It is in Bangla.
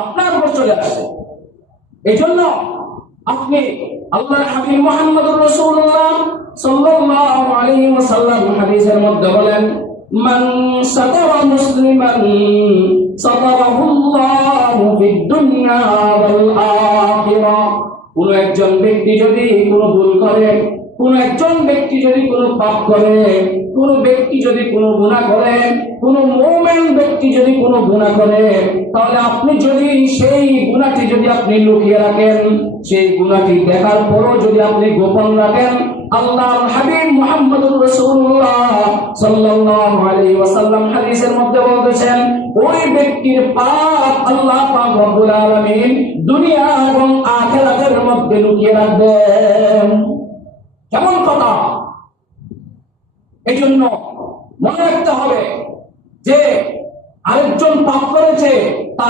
আপনার উপর চলে আসে। এই জন্য আপনি আল্লাহর হাবিব মুহাম্মদুর রাসূলুল্লাহ সাল্লাল্লাহু আলাইহি ওয়াসাল্লাম হাদিসের মধ্যে বলেন, মান সাতারা মুসলিমান সাতারাহুল্লাহু ফিদ দুনিয়া ওয়াল আখিরাহ। কোন একজন ব্যক্তি যদি কোনো ভুল করে, কোন একজন ব্যক্তি যদি কোনো পাপ করে, কোন ব্যক্তি যদি কোনো গুনাহ করে, কোন মুমিন ব্যক্তি যদি কোনো গুনাহ করে, তাহলে আপনি যদি সেই গুনাহটি যদি আপনি লুকিয়ে রাখেন, সেই গুনাহটি দেখার পরও যদি আপনি গোপন রাখেন, আল্লাহর হাবিব মুহাম্মদুর রাসূলুল্লাহ সাল্লাল্লাহু আলাইহি ওয়াসাল্লাম হাদিসের মধ্যে বলেছেন, ওই ব্যক্তির পাপ আল্লাহ পাক রব্বুল আলামিন দুনিয়া এবং আখিরাতের মধ্যে লুকিয়ে রাখবেন। কেমন কথা! এই জন্য মনে রাখতে হবে যে আরেকজন পাপ করেছে,